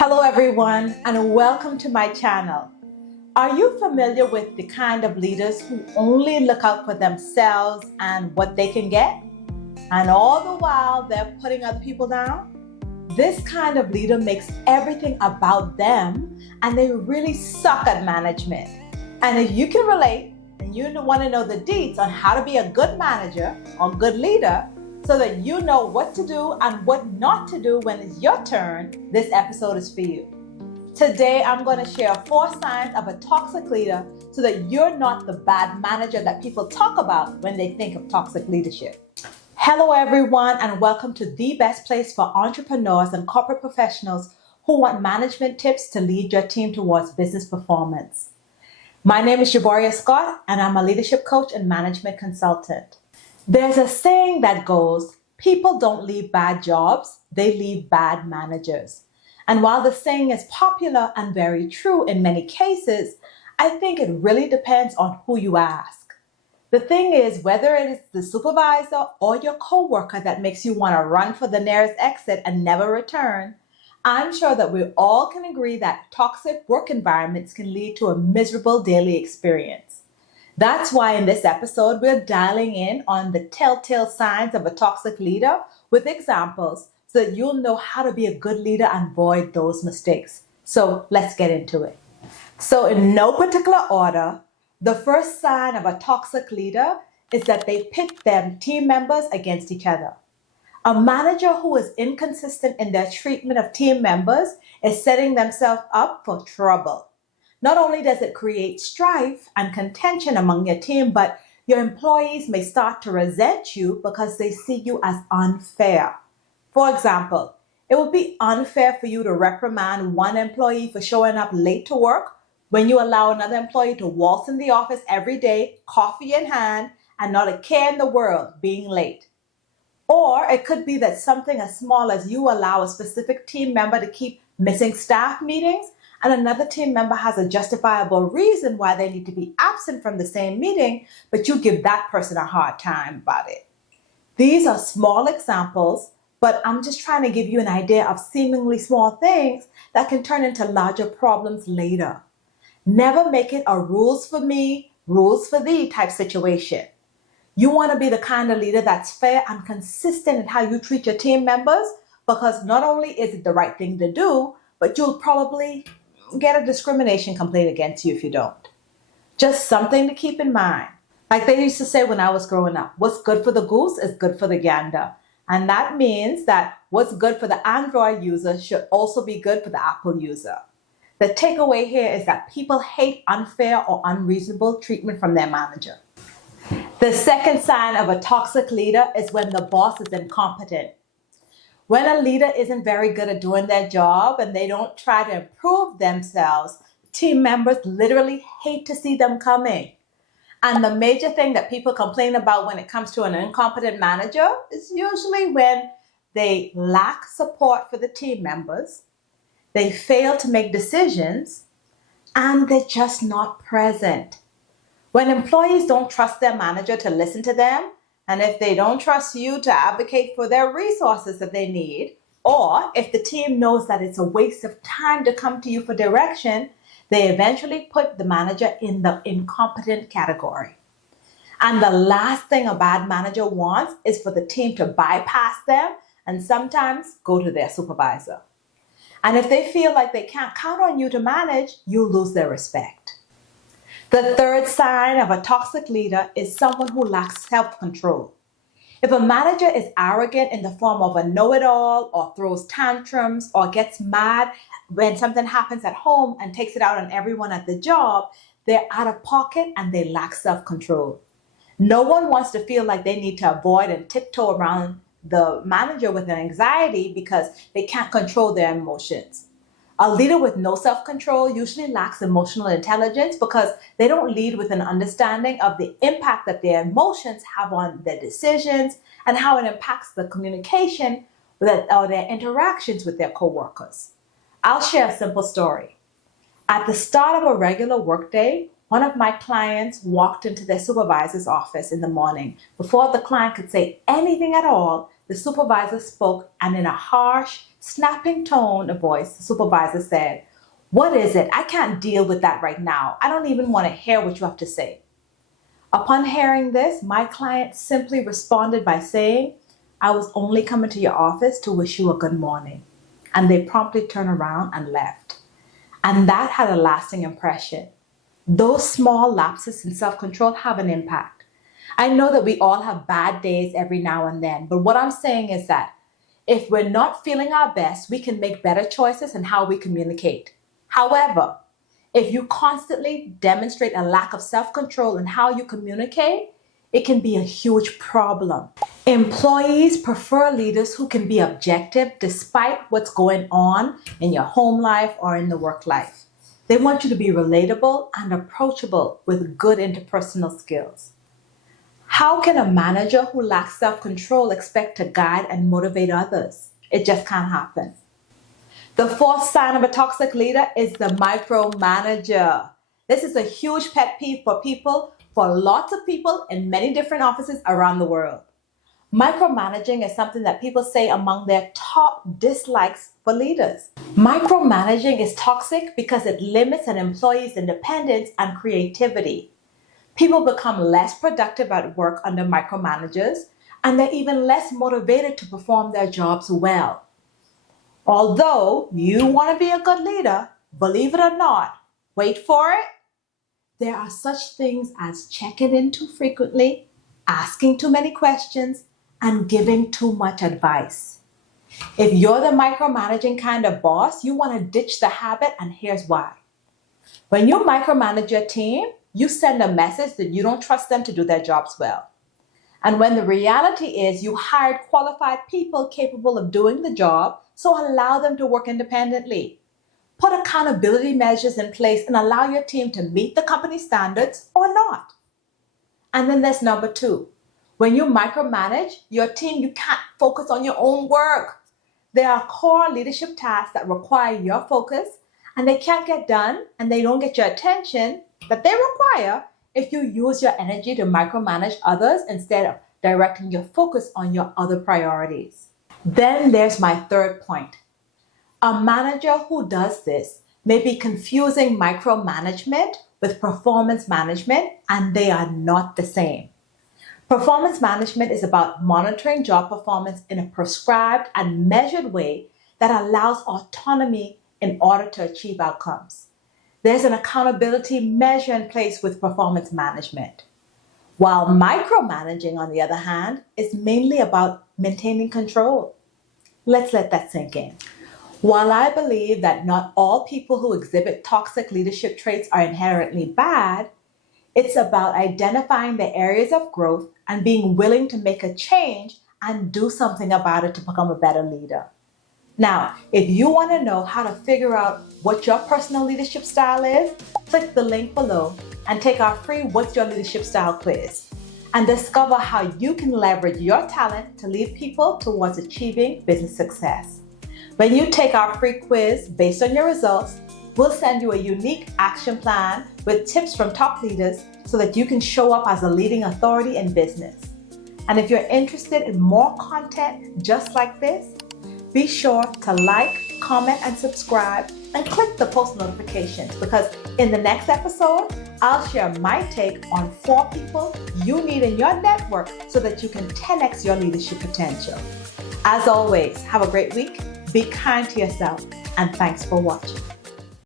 Hello everyone and welcome to my channel. Are you familiar with the kind of leaders who only look out for themselves and what they can get? And all the while they're putting other people down? This kind of leader makes everything about them and they really suck at management. And if you can relate and you want to know the deets on how to be a good manager or good leader, so that you know what to do and what not to do when it's your turn, this episode is for you. Today, I'm going to share 4 signs of a toxic leader so that you're not the bad manager that people talk about when they think of toxic leadership. Hello, everyone, and welcome to the best place for entrepreneurs and corporate professionals who want management tips to lead your team towards business performance. My name is Jaboria Scott, and I'm a leadership coach and management consultant. There's a saying that goes, people don't leave bad jobs, they leave bad managers. And while the saying is popular and very true in many cases, I think it really depends on who you ask. The thing is, whether it is the supervisor or your coworker that makes you want to run for the nearest exit and never return, I'm sure that we all can agree that toxic work environments can lead to a miserable daily experience. That's why in this episode, we're dialing in on the telltale signs of a toxic leader with examples so that you'll know how to be a good leader and avoid those mistakes. So let's get into it. So in no particular order, the first sign of a toxic leader is that they pit their team members against each other. A manager who is inconsistent in their treatment of team members is setting themselves up for trouble. Not only does it create strife and contention among your team, but your employees may start to resent you because they see you as unfair. For example, it would be unfair for you to reprimand one employee for showing up late to work when you allow another employee to waltz in the office every day, coffee in hand, and not a care in the world being late. Or it could be that something as small as you allow a specific team member to keep missing staff meetings and another team member has a justifiable reason why they need to be absent from the same meeting, but you give that person a hard time about it. These are small examples, but I'm just trying to give you an idea of seemingly small things that can turn into larger problems later. Never make it a rules for me, rules for thee type situation. You want to be the kind of leader that's fair and consistent in how you treat your team members, because not only is it the right thing to do, but you'll probably get a discrimination complaint against you if you don't. Just something to keep in mind. Like they used to say when I was growing up, what's good for the goose is good for the gander. And that means that what's good for the Android user should also be good for the Apple user. The takeaway here is that people hate unfair or unreasonable treatment from their manager. The second sign of a toxic leader is when the boss is incompetent. When a leader isn't very good at doing their job and they don't try to improve themselves, team members literally hate to see them coming. And the major thing that people complain about when it comes to an incompetent manager is usually when they lack support for the team members, they fail to make decisions, and they're just not present. When employees don't trust their manager to listen to them, and if they don't trust you to advocate for their resources that they need, or if the team knows that it's a waste of time to come to you for direction, they eventually put the manager in the incompetent category. And the last thing a bad manager wants is for the team to bypass them and sometimes go to their supervisor. And if they feel like they can't count on you to manage, you lose their respect. The third sign of a toxic leader is someone who lacks self-control. If a manager is arrogant in the form of a know-it-all or throws tantrums or gets mad when something happens at home and takes it out on everyone at the job, they're out of pocket and they lack self-control. No one wants to feel like they need to avoid and tiptoe around the manager with an anxiety because they can't control their emotions. A leader with no self-control usually lacks emotional intelligence because they don't lead with an understanding of the impact that their emotions have on their decisions and how it impacts the communication or their interactions with their coworkers. I'll share a simple story. At the start of a regular workday, one of my clients walked into their supervisor's office in the morning. Before the client could say anything at all, the supervisor spoke and in a harsh, snapping tone of voice, the supervisor said, "What is it? I can't deal with that right now. I don't even want to hear what you have to say." Upon hearing this, my client simply responded by saying, "I was only coming to your office to wish you a good morning." And they promptly turned around and left. And that had a lasting impression. Those small lapses in self-control have an impact. I know that we all have bad days every now and then, but what I'm saying is that if we're not feeling our best, we can make better choices in how we communicate. However, if you constantly demonstrate a lack of self-control in how you communicate, it can be a huge problem. Employees prefer leaders who can be objective despite what's going on in your home life or in the work life. They want you to be relatable and approachable with good interpersonal skills. How can a manager who lacks self-control expect to guide and motivate others? It just can't happen. The fourth sign of a toxic leader is the micromanager. This is a huge pet peeve for lots of people in many different offices around the world. Micromanaging is something that people say among their top dislikes for leaders. Micromanaging is toxic because it limits an employee's independence and creativity. People become less productive at work under micromanagers, and they're even less motivated to perform their jobs well. Although you want to be a good leader, believe it or not, wait for it, there are such things as checking in too frequently, asking too many questions, and giving too much advice. If you're the micromanaging kind of boss, you want to ditch the habit, and here's why. When you micromanage your team, you send a message that you don't trust them to do their jobs well. And when the reality is you hired qualified people capable of doing the job, so allow them to work independently. Put accountability measures in place and allow your team to meet the company standards or not. And then there's number two. When you micromanage your team, you can't focus on your own work. There are core leadership tasks that require your focus, and they can't get done and they don't get your attention that they require if you use your energy to micromanage others instead of directing your focus on your other priorities. Then there's my third point. A manager who does this may be confusing micromanagement with performance management, and they are not the same. Performance management is about monitoring job performance in a prescribed and measured way that allows autonomy in order to achieve outcomes. There's an accountability measure in place with performance management. While micromanaging, on the other hand, is mainly about maintaining control. Let's let that sink in. While I believe that not all people who exhibit toxic leadership traits are inherently bad, it's about identifying the areas of growth and being willing to make a change and do something about it to become a better leader. Now, if you want to know how to figure out what your personal leadership style is, click the link below and take our free What's Your Leadership Style quiz and discover how you can leverage your talent to lead people towards achieving business success. When you take our free quiz based on your results, we'll send you a unique action plan with tips from top leaders so that you can show up as a leading authority in business. And if you're interested in more content just like this, be sure to like, comment, and subscribe, and click the post notifications, because in the next episode, I'll share my take on 4 people you need in your network so that you can 10x your leadership potential. As always, have a great week, be kind to yourself, and thanks for watching.